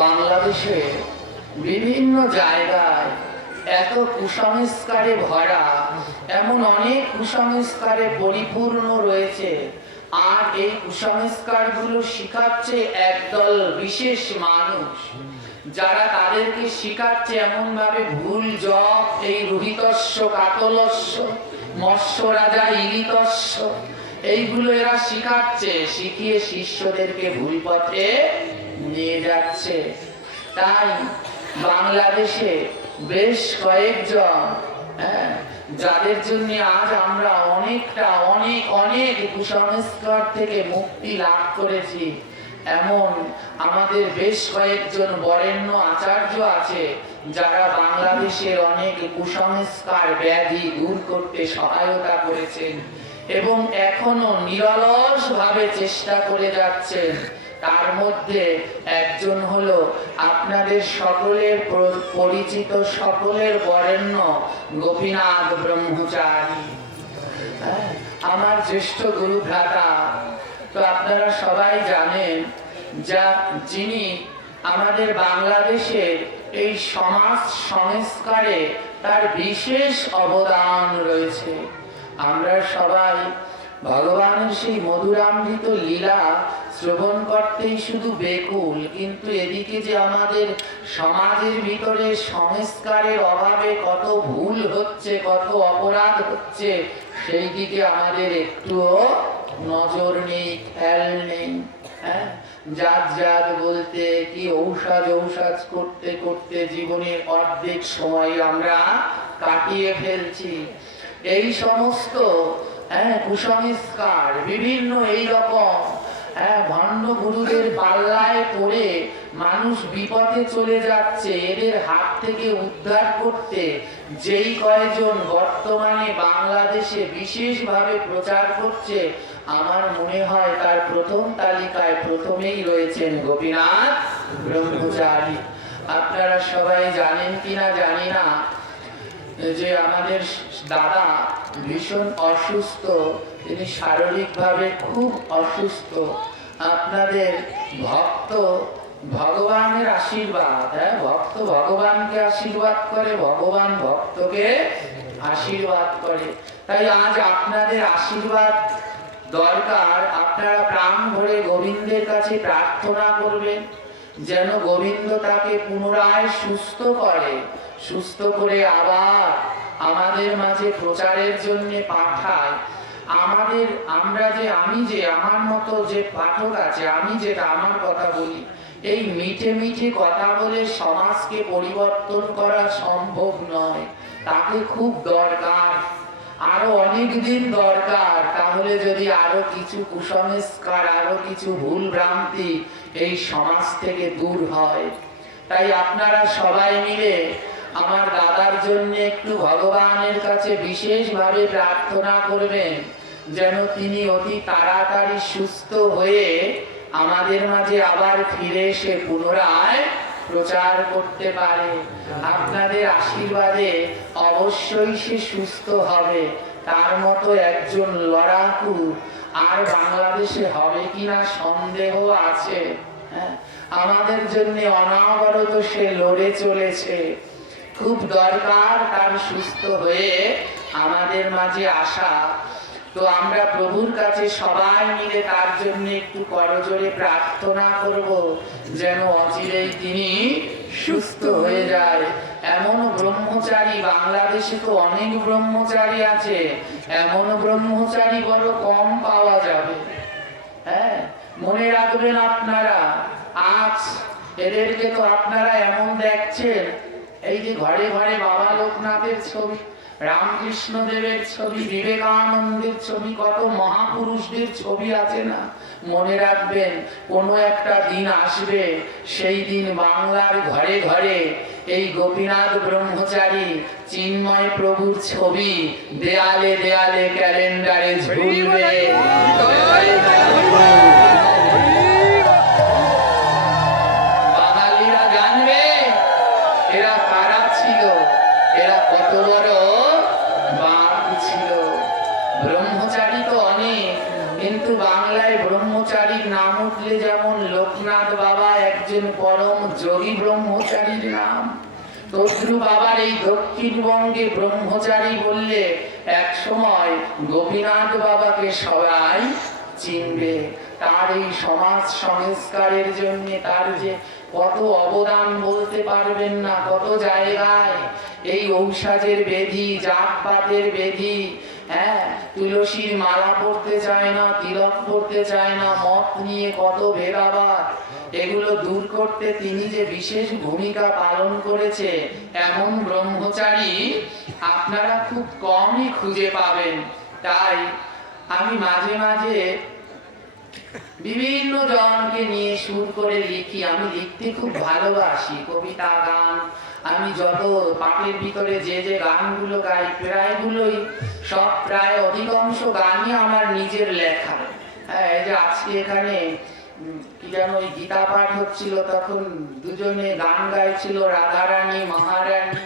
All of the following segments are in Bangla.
বাংলাদেশে বিভিন্ন জায়গায় এত কুসংস্কারে ভরা, এমন অনেক কুসংস্কারে পরিপূর্ণ রয়েছে। আর এই কুসংস্কারগুলো শিখাচ্ছে একদল বিশেষ মানুষ, যারা তাদেরকে শিখাচ্ছে এমন ভাবে ভুল জপ, এই রুহিতস্য কাতলস্য মৎস্য রাজা ইলিতস্য, এইগুলো এরা শিখাচ্ছে, শিখিয়ে শিষ্যদেরকে ভুল পথে নিয়ে যাচ্ছে। তাই বাংলাদেশে বেশ কয়েকজন, যাদের জন্য আজ আমরা অনেক কুসংস্কার থেকে মুক্তি লাভ করেছি, এমন আমাদের বেশ কয়েকজন বরেণ্য আচার্য আছে, যারা বাংলাদেশের অনেক কুসংস্কার ব্যাধি দূর করতে সহায়তা করেছেন এবং এখনো নিরলস ভাবে চেষ্টা করে যাচ্ছেন। তার মধ্যে একজন হলো আপনাদের সকলের পরিচিত, সকলের বরেণ্য গোপীনাথ ব্রহ্মচারী, আমার জ্যেষ্ঠ গুরু ভ্রাতা। তো আপনারা সবাই জানেন যিনি আমাদের বাংলাদেশের এই সমাজ সংস্কারে তার বিশেষ অবদান রয়েছে। আমরা সবাই ভগবানের সেই মধুরামৃত লীলা শ্রবণ করতেই শুধু বেকুল, কিন্তু এদিকে যে আমাদের সমাজের ভিতরে সংস্কারের অভাবে কত ভুল হচ্ছে, কত অপরাধ হচ্ছে, সেই দিকে আমাদের একটুও নজর নেই, খেয়াল নেই। জাত বলতে কি ঔষধ করতে করতে জীবনের অর্ধেক সময় আমরা কাটিয়ে ফেলছি। এই সমস্ত কুসংস্কার বিভিন্ন এই রকম ভণ্ড গুরুদের পাল্লায় পড়ে মানুষ বিপদে চলে যাচ্ছে। এদের হাত থেকে উদ্ধার করতে যেই কয়েকজন বর্তমানে বাংলাদেশে বিশেষভাবে প্রচার করছে, আমার মনে হয় তার প্রথম তালিকায় প্রথমেই রয়েছেন গোপীনাথ ব্রহ্মচারী। আপনারা সবাই জানেন কিনা জানি না যে আমাদের দাদা ভীষণ অসুস্থ, তিনি শারীরিকভাবে খুব অসুস্থ। আপনাদের ভক্ত ভগবানের আশীর্বাদ, ভক্ত ভগবানকে আশীর্বাদ করে, ভগবান ভক্তকে আশীর্বাদ করে। তাই আজ আপনাদের আশীর্বাদ দরকার। আপনারা প্রাণ ভরে গোবিন্দের কাছে প্রার্থনা করবেন যেন গোবিন্দ তাকে পুনরায় সুস্থ করে আবার আমাদের মাঝে প্রচারের জন্য পাঠায়। আমার মতো যে পাঠক আছে, আমি যেটা আমার কথা বলি, এই মিঠে কথা বলে সমাজকে পরিবর্তন করা সম্ভব নয়। তাকে খুব দরকার, আরো অনেক দিন দরকার। তাহলে যদি আরো কিছু কুসংস্কার, আরো কিছু ভুল ভ্রান্তি এই সমাজ থেকে দূর হয়। তাই আপনারা সবাই মিলে আমার দাদার জন্য একটু ভগবানের কাছে বিশেষভাবে প্রার্থনা করবেন যেন তিনি অতি তাড়াতাড়ি সুস্থ হয়ে আমাদের মাঝে আবার ফিরে এসে পুনরায় প্রচার করতে পারে। আপনাদের আশীর্বাদে অবশ্যই সে সুস্থ হবে। তার মতো একজন লড়াকু আর বাংলাদেশে হবে কিনা সন্দেহ আছে। আমাদের জন্য অনবরত সে লড়ে চলেছে। খুব দরকার তার সুস্থ হয়ে আমাদের মাঝে আসা। তো আমরা প্রভুর কাছে সবাই মিলে তার জন্য একটু করজোরে প্রার্থনা করব যেন অচিরেই তিনি সুস্থ হয়ে যায়। এমন ব্রহ্মচারী বাংলাদেশে তো অনেক ব্রহ্মচারী আছে, এমন ব্রহ্মচারী বড় কম পাওয়া যাবে। মনে রাখবেন আপনারা, আজ এদেরকে তো আপনারা এমন দেখছেন, এই যে ঘরে ঘরে বাবা লোকনাথের ছবি, রামকৃষ্ণ দেবের ছবি, বিবেকানন্দের ছবি, কত মহাপুরুষদের ছবি আছে না? মনে রাখবেন কোনো একটা দিন আসবে, সেই দিন বাংলার ঘরে ঘরে এই গোপীনাথ ব্রহ্মচারী চিন্ময় প্রভুর ছবি দেয়ালে দেয়ালে ক্যালেন্ডারে ঝুলবে। বাঙালিরা জানবে এরা কারা ছিল, এরা কত বড় বাঘ ছিল। ব্রহ্মচারী তো অনেক, কিন্তু বাংলায় ব্রহ্মচারীর নাম উঠলে যেমন লোকনাথ বাবা একজন পরম যোগী ব্রহ্মচারীর নাম। তদ্রুপ আবার এই দক্ষিণবঙ্গে ব্রহ্মচারী বললে এক সময় গোপীনাথ বাবাকে সবাই চিনবে। তার এই সমাজ সংস্কারের জন্য তার যে কত অবদান বলতে পারবেন না। কত জায়গায় এই ঔষধের বেধি, জাতপাতের বেধি, হ্যাঁ, তুলসীর মালা পড়তে চায় না, তিলক পড়তে চায় না, মত নিয়ে কত ভেদাভেদ, এগুলো দূর করতে তিনি যে বিশেষ ভূমিকা পালন করেছে এমন ব্রহ্মচারী আপনারা খুব কমই খুঁজে পাবেন। তাই আমি মাঝে মাঝে বিভিন্ন জনকে নিয়ে সুর করে লিখি। আমি লিখতে খুব ভালোবাসি, কবিতা, গান। আমি যত পাঠের ভিতরে যে যে গানগুলো গাই প্রায়গুলোই প্রায় অধিকাংশ গানই আমার নিজের লেখা। এই যে আজকে এখানে কি যেন ওই গীতা পাঠ হচ্ছিল, তখন দুজনে গান গাইছিল, রাধারানী মহারানী।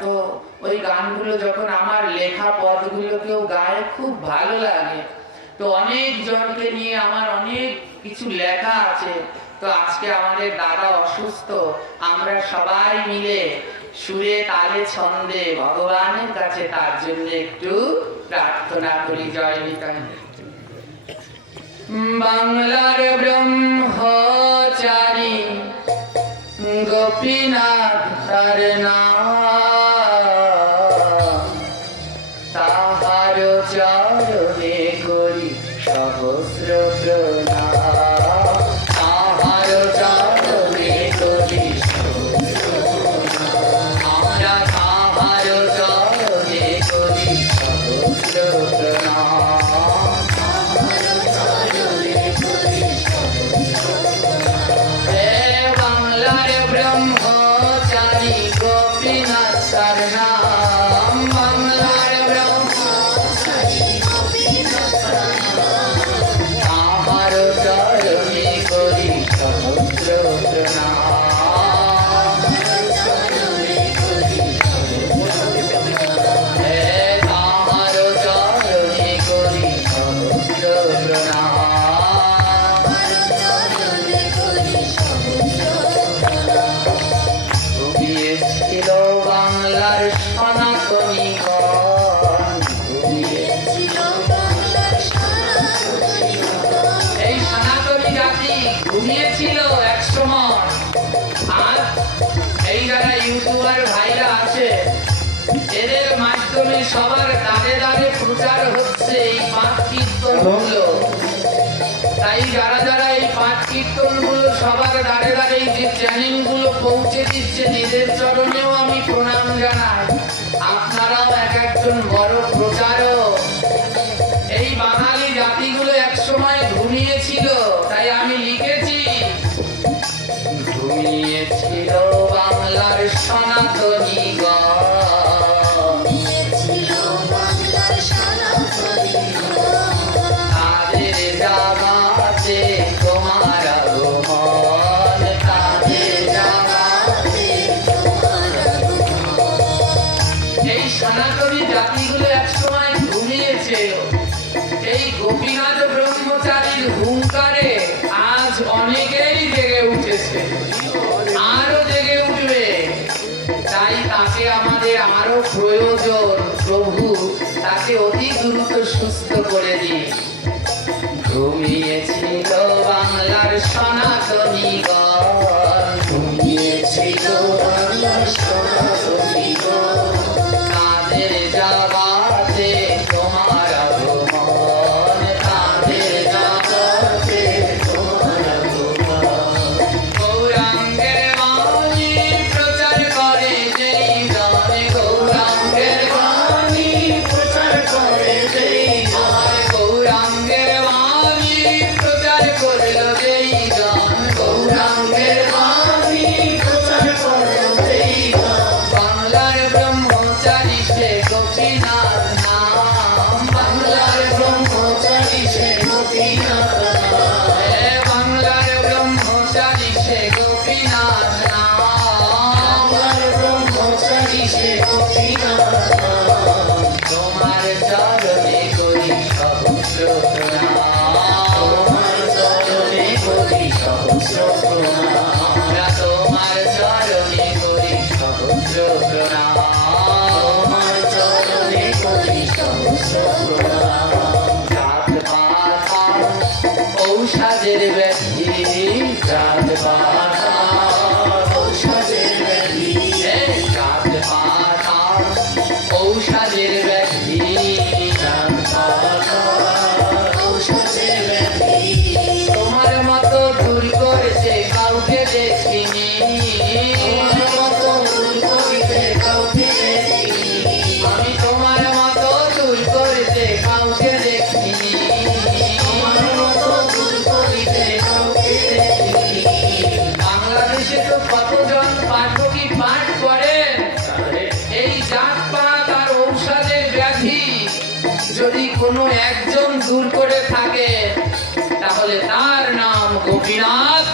তো ওই গানগুলো যখন আমার লেখা পদগুলো কেউ গায় খুব ভালো লাগে। তো অনেক জনকে নিয়ে আমার অনেক কিছু লেখা আছে। তো আজকে আমাদের দাদা অসুস্থ, আমরা সবাই মিলে সুরে তালে ছন্দে ভগবানের কাছে তার জন্য একটু প্রার্থনা করি। জয় নিতাই। বাংলার ব্রহ্মচারী গোপীনাথ তার নাম, তাহার চরণে করি সহস্র প্রণাম, তাহার চরণে করি সহস্র প্রণাম, আমরা তাহার চরণে করি সহস্র প্রণাম। ব্রহ্মচারী গোপীনাথ তার নাম, বাংলার ব্রহ্মচারী গোপীনাথ তার নাম, তাহার চরণে করি সহস্র প্রণাম, তাহার চরণে করি সহস্র প্রণাম। ছিল বাংলার সনাতনী গণ, এই সনাতনী জাতি ঘুমিয়েছিল এক সময়। আর এই যারা ইউটিউবার ভাইরা আছে, এদের মাধ্যমে সবার দাঁড়ে দাঁড়ে প্রচার হচ্ছে এই পাঠ কীর্তন গুলো। তাই যারা যারা এই পাঠ কীর্তন গুলো সবার দাঁড়ে দাঁড়ে যে চ্যানেল গুলো পৌঁছে দিচ্ছেন, এদের চরণেও আমি প্রণাম জানাই। আপনারাও এক একজন বড় প্রচারক। এই বাঙালি জাতিগুলো এক সময় ঘুমিয়েছিল, তাই আমি লিখেছি, ঘুমিয়েছিল বাংলার সনাতনী গণ, তাদের জাগাতে তোমার আগমন, তাদের জাগাতে তোমার আগমন। এই সনাতনী জাতিগুলো এক সময় ঘুমিয়েছিল। এই গোপীনাথ ব্রহ্মচারীর হুঙ্কারে আজ অনেকেই জেগে উঠেছে, আরো জেগে উঠবে। তাই তাকে আমাদের আরো প্রয়োজন। প্রভু তাকে অতি দ্রুত সুস্থ করে দিন। ঘুমিয়েছিল বাংলার সনাতনী গণ, ঘুমিয়েছিল বাংলার সনাতনী গণ, তাদের জাগাতে তোমার আগমন, তাদের জাগাতে তোমার আগমন। গৌরাঙ্গের বাণী প্রচার করে যেই জন, গৌরাঙ্গের বাণী প্রচার করে যেই জন, গৌরাঙ্গের বাণী প্রচার করলো যেই জন, গৌরাঙ্গের বাণী প্রচার করলো যেই জন। বাংলার ব্রহ্মচারী সে গোপীনাথ নাম, বাংলার ব্রহ্মচারী সে গোপীনাথ নাম, বাংলার ব্রহ্মচারী সে গোপীনাথ নাম, বাংলার ব্রহ্মচারী সে গোপীনাথ নাম। তোমার চরণে করি সহস্র প্রণাম, তোমার চরণে করি সহস্র প্রণাম। প্রণাম, তোমার চরণে করি সহস্র প্রণাম। জাত পাতার ঔষধের ব্যাধি, জাত পাতার ঔষধের ব্যাধি, জাত পাতার ঔষধের ব্যাধি, জাত পাতার ঔষধের ব্যাধি। তোমার মতো দূর করেছে কাউকে দেখিনি, তোমার মতো দূর করিতে কাউকে দেখিনি। আমি তোমার মতো দূর করেছে কাউকে দেখিনি। তোমার মতো দূর করিতে কাউকে দেখিনি। বাংলাদেশে তো কতজন পাঠকই পাঠ করেন এই জাত পাত আর ঔষধের ব্যাধি যদি কোনো একজন দূর করে থাকে তাহলে তার নাম গোপীনাথ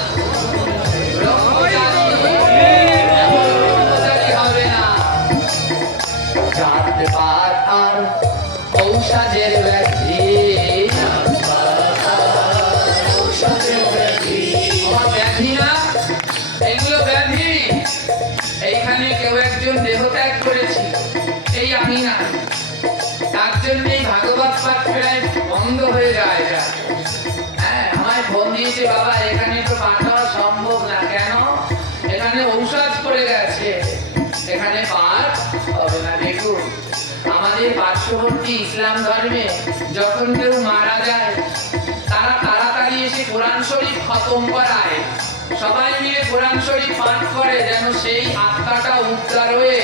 ব্রহ্মচারী। এমন ব্রহ্মচারী হবে না। জাত পাত আর ঔষধের ব্যাধি, ঔষধের ব্যাধি, আমার ব্যাধি না, এগুলো ব্যাধি। এইখানে কেউ একজন দেহত্যাগ করেছিল, এই আমি না, তার জন্যই ভাগবত পাঠ প্রায় বন্ধ হয়ে যায়। হ্যাঁ, আমায় ফোন দিয়েছে, বাবা এখানে তো পাঠ হওয়া সম্ভব না। কেন? এখানে ঔষধ পড়ে গেছে, এখানে পাঠ হবে না। দেখুন, আমাদের পার্শ্ববর্তী ইসলাম ধর্মে যখন কেউ মারা যায় তারা তাড়াতাড়ি এসে কোরআন শরীফ খতম করায়, সবাই মিলে কোরআন শরীফ পাঠ করে যেন সেই আত্মাটা উদ্ধার হয়ে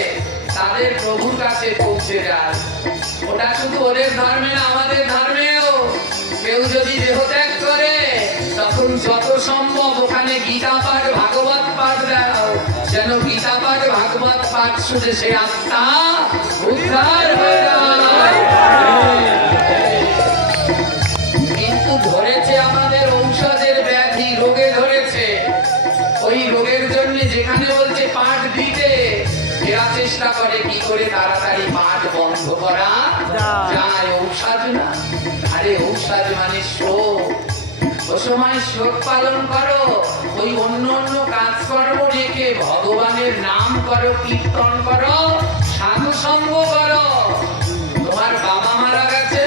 তাদের প্রভুর কাছে পৌঁছে যায়। ওটা শুধু ওদের ধর্মে না, আমাদের ধর্মেও কেউ যদি দেহত্যাগ করে তখন যত সম্ভব ওখানে গীতা পাঠ ভাগবত পাঠ দাও, যেন গীতা পাঠ ভাগবত পাঠ শুনে সে আত্মা উদ্ধার হয়ে যায়। কিন্তু ধরেছে আমাদের ঔষধের ব্যাধি, রোগে ধরেছে। ওই রোগের জন্য যেখানে বলছে পাঠ দিতে, এরা চেষ্টা করে কি করে তাড়াতাড়ি পাঠ বন্ধ করা যায়। ঔষধ না, আরে ঔষধ মানে শোক। ও সময় শোক পালন করো, ওই অন্য অন্য কাজকর্ম রেখে ভগবানের নাম করো, কীর্তন করো, সাধু সঙ্গ করো। তোমার বাবা মারা গেছে,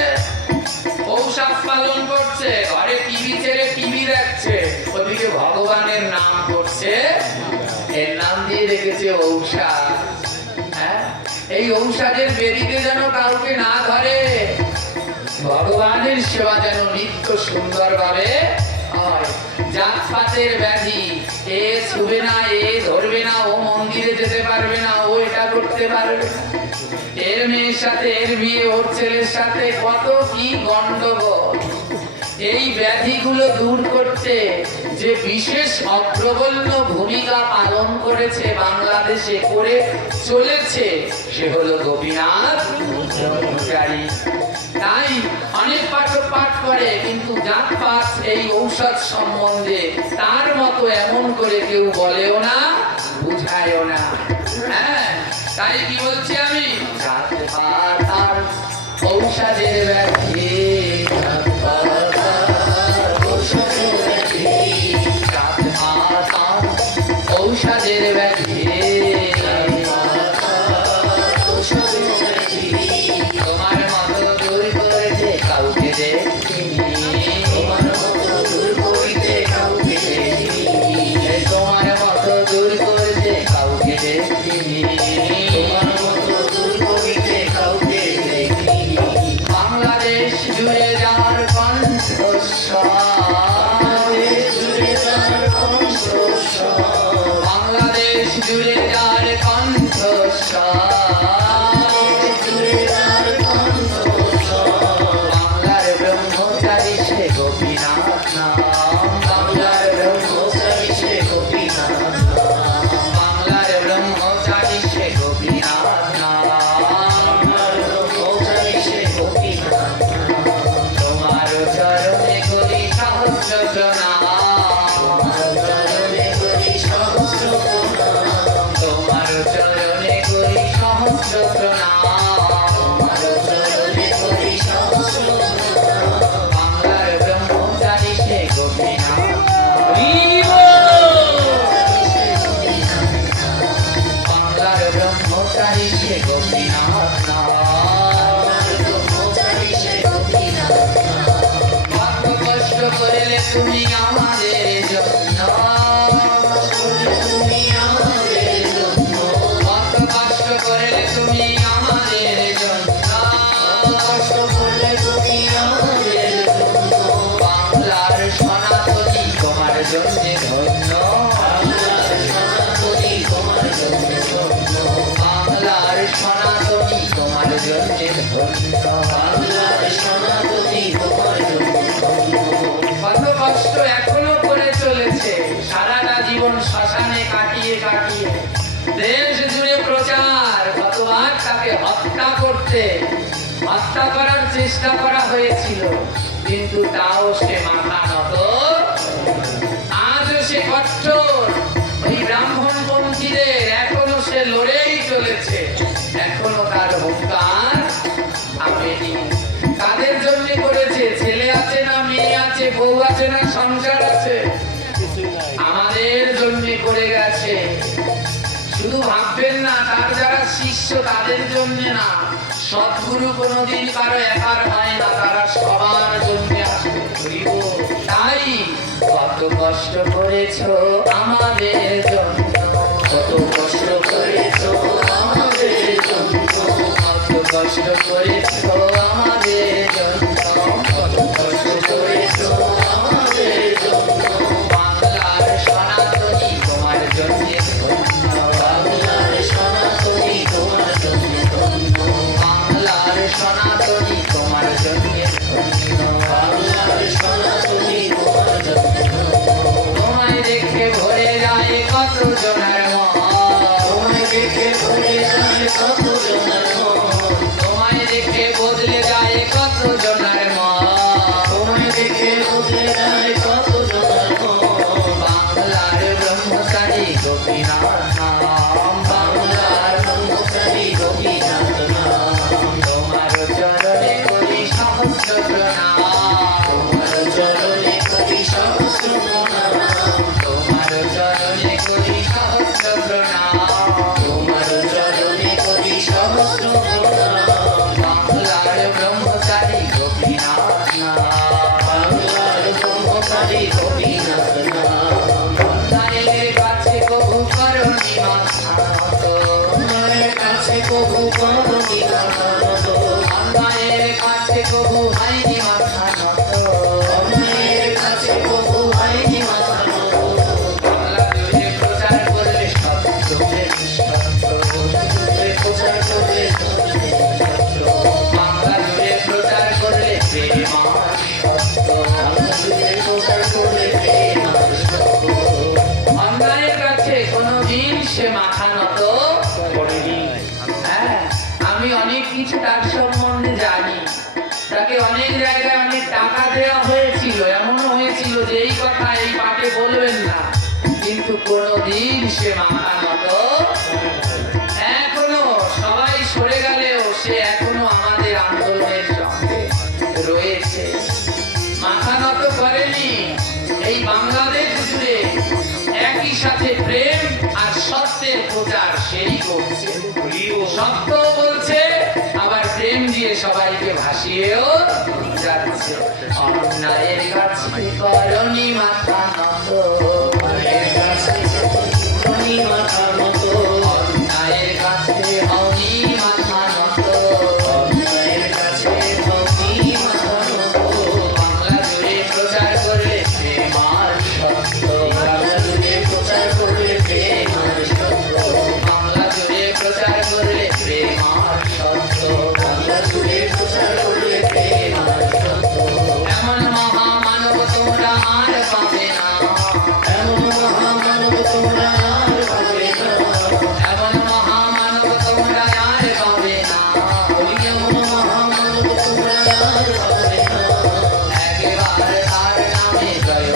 ঔষধ পালন করছে, ঘরে টিভি ছেড়ে টিভি দেখছে, ওদিকে ভগবানের নাম করছে, এর নাম দিয়ে রেখেছে ঔষধ। হ্যাঁ, এই ঔষধের বেরিতে যেন কাউকে না ধরে, ভগবানের সেবা যেন নিত্য সুন্দর ভাবে হয়। জাতপাতের ব্যাধি, এ ছুবে না, এ ধরবে না, ও মন্দিরে যেতে পারবে না, ও এটা করতে পারবে না, এর মেয়ের সাথে এর বিয়ে, ওর ছেলের সাথে কত কি গন্ডগোল। এই ব্যাধিগুলো দূর করতে যে বিশেষ অগ্রগণ্য ভূমিকা পালন করেছে, বাংলাদেশে করে চলেছে, সে হলো গোপীনাথ ব্রহ্মচারী। তাই অনেক পাঠক পাঠ করে, কিন্তু জাত পাঠ এই ঔষধ সম্বন্ধে তার মতো এমন করে কেউ বলেও না, বুঝায়ও না। হ্যাঁ, তাই কি বলছি আমি, জাত পাঠ আর ঔষধের ব্যাধি, জাত পাঠ আর ঔষধের ব্যাধি, জাত পাঠ আর ঔষধের ব্যাধি, ঔষধের ব্যাধি। তোমার মতো দূর করেছে কাউকে দেখিনি, তোমার মতো দূর করিতে কাউকে দেখিনি। তোমার মতো দূর করেছে কাউকে দেখিনি। তোমার মতো দূর করিতে কাউকে দেখিনি। বাংলাদেশ জুড়ে যার কণ্ঠস্বর, জুড়ে তার কণ্ঠস্বর, বাংলাদেশ জুড়ে যার কণ্ঠস্বর, জুড়ে তার কণ্ঠস্বর। বাংলার ব্রহ্মচারী সে গোপীনাথ নাম, বাংলার ব্রহ্মচারী সে গোপীনাথ নাম। বাংলার ব্রহ্মচারী সে গোপীনাথ নাম। আমার ব্রহ্মচারী সে গোপীনাথ নাম। তোমার চরণে করি সহস্র প্রণাম, তোমার চরণে করি সহস্র প্রণাম। শ্মশানে কাটিয়ে কাটিয়ে দেশ জুড়ে প্রচার, কতবার তাকে হত্যা করার চেষ্টা করা হয়েছিল, কিন্তু তাও সে মাথা নত। আজও সে কঠোর ওই ব্রাহ্মণপন্থীদের, এখনো সে লড়েই চলেছে, এখনো তার হুঙ্কার থামেনি। কাদের জন্য করেছে? ছেলে আছে না মেয়ে আছে, বউ আছে না সংসার আছে? আমাদের জন্য করে গেছে। শুধু ভাববেন না তার যারা শিষ্য তাদের জন্য না, সদ্গুরু কোনোদিন কারো একার হয় না, তারা সবার জন্য আসে। তাই কত কষ্ট করেছো আমাদের জন্য, কত কষ্ট করেছো আমাদের জন্য, কত কষ্ট করেছো আমাদের জন্য, কত কষ্ট করেছো আমাদের জন্য। বাংলার সনাতনী তোমার জন্য ধন্য, বাংলার সনাতনী তোমার জন্য ধন্য, বাংলার সনাতনী তোমার জন্য ধন্য। বাংলার সনাতনী তোমার জন্য ধন্য। তোমায় দেখে ভরে যায় কত জনের মন, তোমায় দেখে ভরে যায় কত জনের মন, তোমায় দেখে বদলে যায় কত জনের মন। তোমায় দেখে বদলে যায় কত জনের মন। বাংলার ব্রহ্মচারী গোপীনাথ নাম, বাংলার ব্রহ্মচারী গোপীনাথ নাম, তোমার চরণে করি সহস্র প্রণাম, তোমার চরণে করি সহস্র প্রণাম, তোমার চরণে করি সহস্র প্রণাম। তোমার চরণে করি সহস্র প্রণাম। বাংলার ব্রহ্মচারী গোপীনাথ নাম, বাংলার ব্রহ্মচারী গোপীনাথ নাম, মায়ের কাছে কবু করনি মাথা নত, মায়ের কাছে কবু করনি মাথা নত, মায়ের কাছে কবু হয়নি মাথা নত। মায়ের কাছে কবু হয়নি মাথা নত। বাংলা জুড়ে প্রচার করলে সত্যের সত্য, প্রচার করলে সত্য, বাংলা জুড়ে প্রচার করলে প্রেম আর সত্য। প্রচার করলে প্রেম আর সত্য। অন্যায়ের কাছে কোনোদিন সে মাথা নত করেনি। হ্যাঁ, আমি অনেক কিছু তার সম্বন্ধে জানি। তাকে অনেক জায়গায় অনেক টাকা দেওয়া হয়েছিল, এমনও হয়েছিল যে এই কথা এই পাঠে বলবেন না, কিন্তু কোনোদিন সে মাথা নত। এখনো সবাই সরে গেলেও সে এখনো আমাদের আন্দোলনের সঙ্গে রয়েছে, মাথা নত করেনি। এই বাংলাদেশ জুড়ে একই সাথে প্রেম আর সত্যের প্রচার সেই করছে, সত্য বলছে, আবার প্রেম দিয়ে সবাইকে ভাসিয়েও যাচ্ছে। অন্যায়ের কাছে করনি মাথা নত, মায়ের কাছে করনি মাথা নত, অন্যায়ের কাছে হওনি মাথা নত। মায়ের কাছে করনি মাথা নত। বাংলা জুড়ে প্রচার করলে প্রেম আর সত্য, বাংলা জুড়ে প্রচার করলে প্রেম আর সত্য, বাংলা জুড়ে প্রচার করলে প্রেম আর সত্য। বাংলা জুড়ে প্রচার করলে প্রেম আর সত্য। এমন মহামানব তোমরা আর পাবে না, এমন মহামানব তোমরা আর পাবে না, এমন মহামানব তোমরা আর পাবে না। ওই এমন মহামানব তোমরা আর পাবে না। একেবারে তার নামে জয়,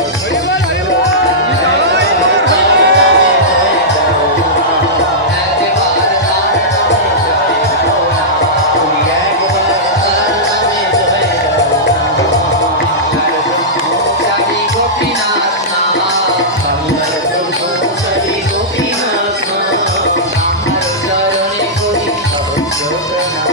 একেবারে তার নামে জয় গাও না। ওই একবার তার নামে জয় গাও না। বাংলার ব্রহ্মচারী গোপীনাথ নাম, বাংলার ব্রহ্মচারী গোপীনাথ নাম, আমার চরণে করি সহস্র প্রণাম,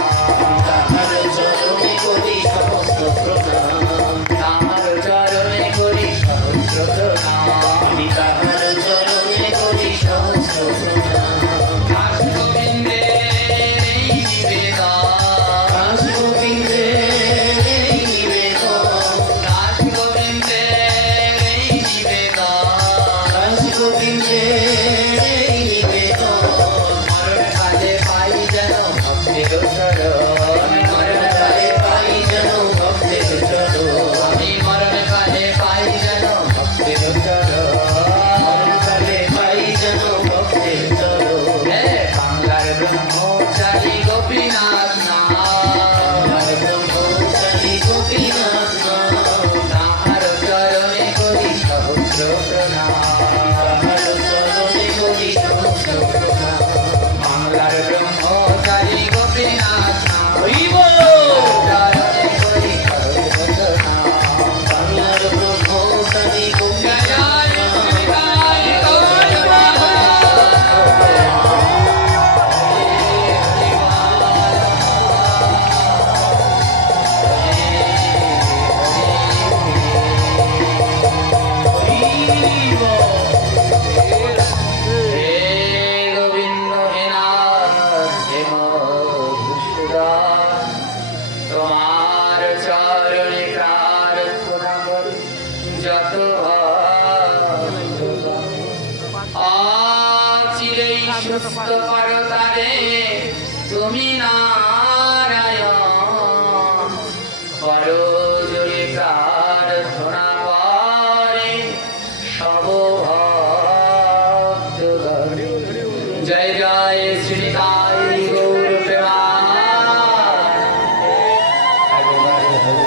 তাহার চরণে করি সমস্ত প্রণাম, আমার চরণে করি সহস্র প্রণাম। আমি তাহার চরণে করি সমস্ত প্রণাম। দাস গোবিন্দের এই নিবেদন, দাস গোবিন্দের এই নিবেদন, দাস গোবিন্দের এই নিবেদন। দাস গোবিন্দের এই নিবেদন, মরণ কালে পাই যেন ভক্তের চরণ, মরণ কালে পাই যেন ভক্তের চরণ, আমি মরণ কালে পাই যেন ভক্তের চরণ। মরণকালে পাই যেন বাংলার ব্রহ্মচারী গোপীনাথ হরিব চরণে করি সর্বদনা। বাংলার ব্রহ্মচারী জয় জয় শ্রীনিতাই গৌর মাধব। হে গোবিন্দ হে নাথ হে মধুসূদন, তোমার চরণে প্রার্থনা করি যত ভক্তগণ। অচিরেই সুস্থ করো তারে তুমি নারায়ণ, করো জোরে প্রার্থনা করে সব ভক্তগণ। জয় জয় শ্রীনিতাই গৌর প্রেমানন্দে। একবার হরি হরি।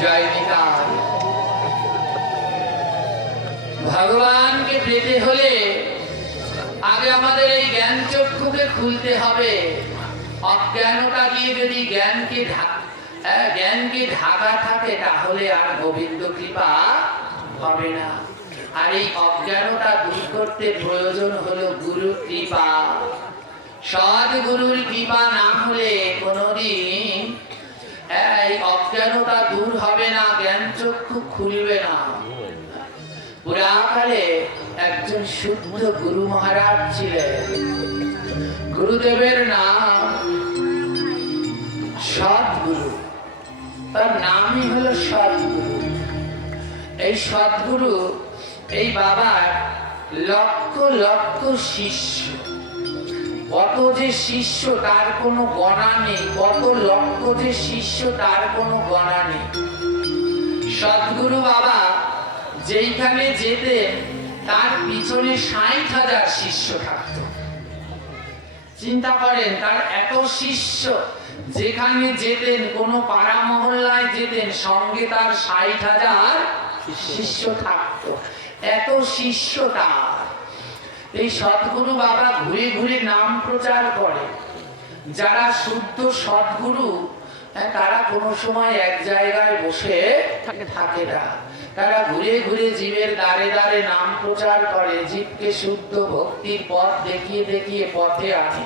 জয় নিতাই। ভগবানকে পেতে হলে আগে আমাদের এই জ্ঞান চক্ষুকে খুলতে হবে। অজ্ঞানতা দিয়ে যদি জ্ঞানকে ঢাকা থাকে তাহলে আর গোবিন্দ কৃপা হবে না। আর এই অজ্ঞানতা দূর করতে প্রয়োজন হলো গুরু কৃপা। সৎ গুরুর কৃপা না হলে কোনোদিন এই অজ্ঞানতা দূর হবে না, জ্ঞান চক্ষু খুলবে না। পুরাকালে একজন শুদ্ধ গুরু মহারাজ ছিলেন। গুরুদেবের নাম সদ্গুরু, তার নামই হলো সদ্গুরু। এই সদ্গুরু, এই বাবার লক্ষ লক্ষ শিষ্য। কত যে শিষ্য তার কোনো গণা নেই, কত লক্ষ যে শিষ্য তার কোনো গণা নেই। সদ্গুরু বাবা যেইখানে যেতেন তার পিছনে 60,000 শিষ্য থাকত। চিন্তা করেন, তার এত শিষ্য, যেখানে যেতেন কোনো পাড়া মহল্লায় যেতেন সঙ্গে তার 60,000 শিষ্য থাকত। এত শিষ্য তার। এই সদ্গুরু বাবা ঘুরে ঘুরে নাম প্রচার করে। যারা শুদ্ধ সদ্গুরু তারা কোনো সময় এক জায়গায় বসে থাকে না, তারা ঘুরে ঘুরে জীবের দ্বারে দ্বারে নাম প্রচার করে, জীবকে শুদ্ধ ভক্তির পথ দেখিয়ে দেখিয়ে পথে আনে।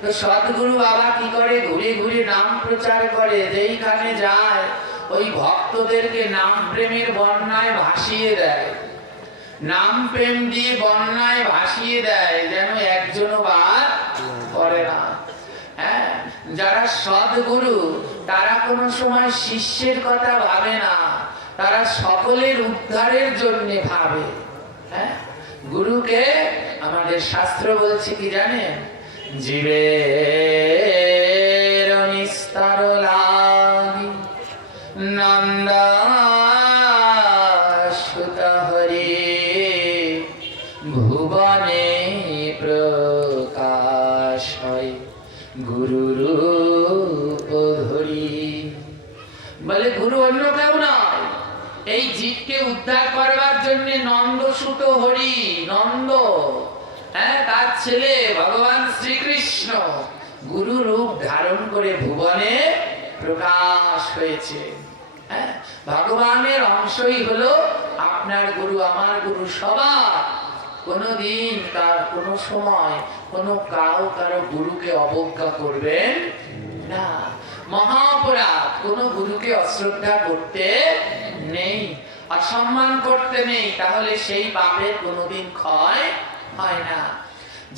তো সদ্গুরু বাবা কি করে, ঘুরে ঘুরে নাম প্রচার করে। যেইখানে যায় ওই ভক্তদেরকে নাম প্রেমের বন্যায় ভাসিয়ে দেয়, নাম প্রেম দিয়ে বন্যায় ভাসিয়ে দেয়, যেন একজনও বাদ করে না। হ্যাঁ, যারা সদ্গুরু তারা কোনো সময় শিষ্যের কথা ভাবে না, তারা সকলের উদ্ধারের জন্য ভাবে। হ্যাঁ, গুরুকে আমাদের শাস্ত্র বলছে কি জানেন, জীবের নিস্তার লাগি নন্দা সুত হরি ভুবনে প্রকাশ হয় গুরু রূপ ধরি। বলে গুরু অন্য কেউ নয়, এই জীবকে উদ্ধার করবার জন্য নন্দ সুত হরি, নন্দ, হ্যাঁ, তার ছেলে ভগবান শ্রীকৃষ্ণ গুরু রূপ ধারণ করে ভুবনে প্রকাশ হয়েছে। হ্যাঁ, ভগবানের অংশই হলো আপনার গুরু, আমার গুরু, সবার। কোনোদিন কোনো সময় কোনো কারো গুরুকে অবজ্ঞা করবেন না। মহাপরাধ, কোন গুরুকে অশ্রদ্ধা করতে নেই, অসম্মান করতে নেই, তাহলে সেই পাপের কোনোদিন ক্ষয় হয় না।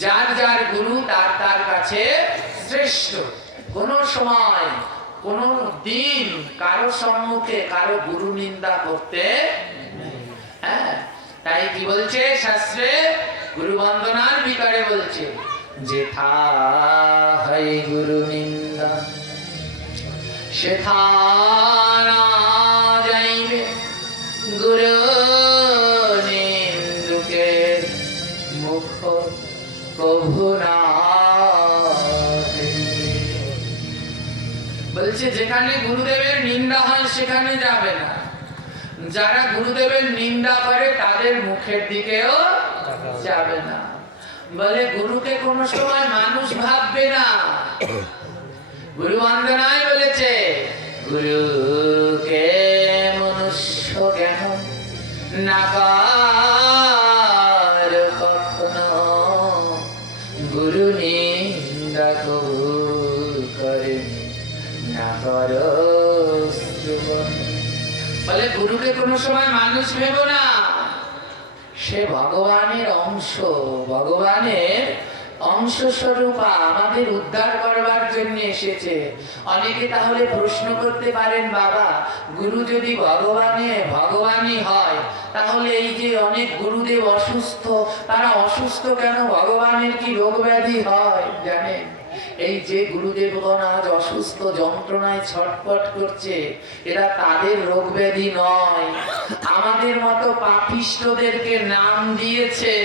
যার যার গুরু তার তার কাছে শ্রেষ্ঠ। কোন সময় কোন দিন কারো সম্মুখে কারো গুরু নিন্দা করতে নেই। হ্যাঁ, তাই কি বলছে শাস্ত্রে, গুরু বন্দনার ভিতরে বলছে, যেথা হয় গুরু নিন্দা সেথা না যাইবে, গুরু নিন্দুকে মুখ কভু না দেখবে। বলছে যেখানে গুরুদেবের নিন্দা হয় সেখানে যাবে না। যারা গুরুদেবের নিন্দা করে তাদের মুখের দিকেও যাবে না। বলে গুরুকে কোনো সময় মানুষ ভাববে না। গুরু বন্দনায় বলেছে, গুরুকে মনুষ্য জ্ঞান না কর কখনো, গুরু নিন্দা করে না কর শ্রবণ। বলে গুরুকে কোনো সময় মানুষ ভেবো না, সে ভগবানের অংশ, ভগবানের অংশ স্বরূপা, আমাদের উদ্ধার করবার জন্য এসেছে। অনেকে তাহলে প্রশ্ন করতে পারেন, বাবা গুরু যদি ভগবানই হয়, তাহলে এই যে অনেক গুরুদেব অসুস্থ, তারা অসুস্থ কেন? ভগবানের কি রোগ ব্যাধি হয় জানেন? এই যে গুরুদেবগণ আজ অসুস্থ, যন্ত্রণায় ছটফট করছে, এরা তাদের রোগ ব্যাধি নয়, আমাদের মতো পাপিষ্ঠদেরকে নাম দিয়েছে।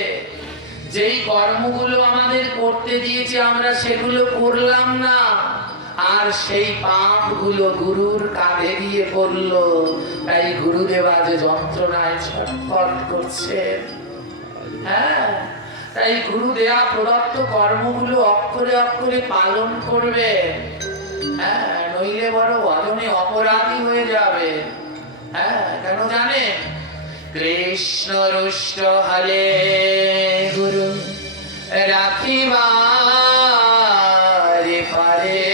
যেই কর্মগুলো আমাদের করতে দিয়েছে আমরা সেগুলো করলাম না, আর সেই পাপগুলো গুরুর কাঁধে দিয়ে পড়লো, তাই গুরুদেব আজ যন্ত্রণায় ছটফট করছেন। হ্যাঁ, তাই গুরু দেয়া প্রদত্ত কর্মগুলো অক্ষরে অক্ষরে পালন করবে। হ্যাঁ, নইলে বড় অজনে অপরাধী হয়ে যাবে। হ্যাঁ, কেন জানেন? কৃষ্ণ রুষ্ট হলে গুরু রাখিবারে পারে,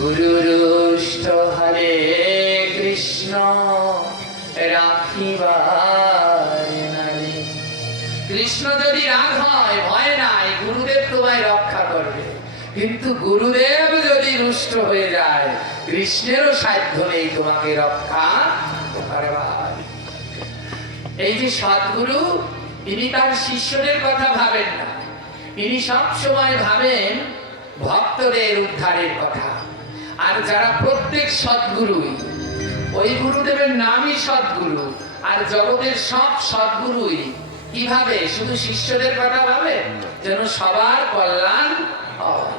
গুরু রুষ্ট হলে কৃষ্ণ রাখিবারে নারে। কৃষ্ণ যদি রাগ হয়, ভয় নাই, গুরুদেব তোমায় রক্ষা করবে। কিন্তু গুরুদেব যদি রুষ্ট হয়ে যায়, কৃষ্ণেরও সাধ্য নেই তোমাকে রক্ষা করবার। এই যে সদ্গুরু, ইনি তার শিষ্যদের কথা ভাবেন না, ইনি সব সময় ভাবেন ভক্তদের উদ্ধারের কথা। আর যারা প্রত্যেক সদ্গুরুই, ওই গুরুদেবের নামই সদ্গুরু, আর জগতের সব সদ্গুরুই কিভাবে শুধু শিষ্যদের কথা ভাবে, যেন সবার কল্যাণ হয়।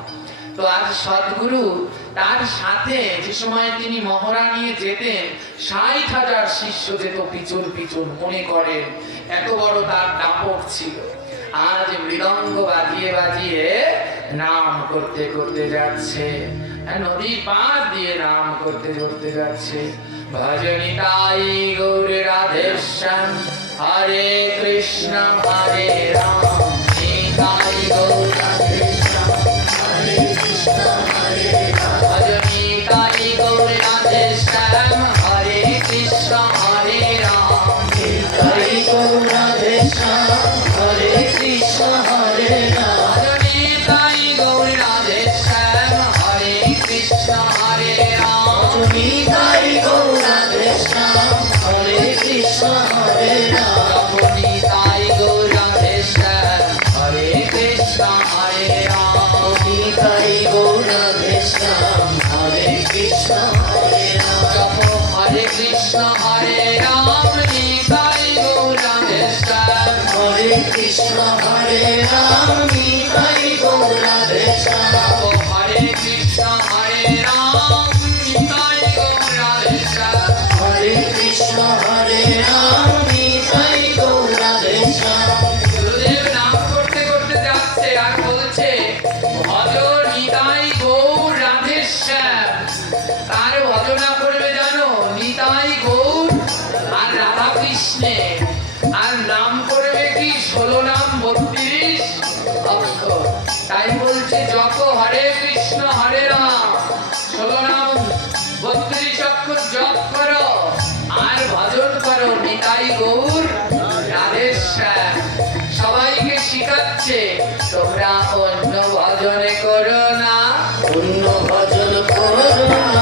তো আজ সদ্গুরু, তার সাথে যে সময় তিনি মহড়া নিয়ে যেতেন, ৬০,০০০ শিষ্য যেত পিছন পিছন, মনে করেন এত বড় তার দাপট ছিল। আজ মৃদঙ্গ বাজিয়ে বাজিয়ে নাম করতে করতে যাচ্ছে, নদীর পাড় দিয়ে নাম করতে করতে যাচ্ছে। ভজনিতাই গৌর রাধেশ্যাম, হরে কৃষ্ণ হরে রাম, নিতাই গৌর রাধেশ্যাম, হরে কৃষ্ণ হরে রাম। ভজনিতাই গৌর রাধেশ্যাম, হরে কৃষ্ণ হরে রাম, নিতাই গৌর রাধেশ্যাম, হরে কৃষ্ণ হরে রাম। ভজনিতাই গৌর রাধেশ্যাম, হরে কৃষ্ণ হরে রাম। নিতাই গৌর রাধেশ্যাম, হরে কৃষ্ণ হরে রাম। নিতাই গৌর রাধেশ্যাম, হরে কৃষ্ণ হরে রাম। নিতাই গৌর রাধেশ্যাম, হরে কৃষ্ণ হরে রাম। জপ হরে কৃষ্ণ হরে রাম, নিতাই গৌর রাধেশ্যাম। হরে কৃষ্ণ হরে রাম, নিতাই গৌর রাধেশ্যাম। জপ হরে কৃষ্ণ হরে রাম, নিতাই গৌর রাধেশ্যাম। হরে কৃষ্ণ হরে রাম, নিতাই গৌর রাধেশ্যাম। গুরুদেব নাম করতে করতে যাচ্ছে আর বলছে, ভজ নিতাই গৌর রাধেশ্যাম। কার ভজনা করবে জানো? নিতাই গৌর আর রাধা কৃষ্ণের। আর নাম করবে কি? 16 নাম 32 অক্ষর। তাই বলছে যত হরে কৃষ্ণ হরে রাম, 16 নাম 32 অক্ষর জপ করো আর ভজন করো নিতাই গৌর রাধেশ্যাম। সবাইকে শিখাচ্ছে, তোমরা অন্য ভজনে করো না, অন্য ভজন করো না,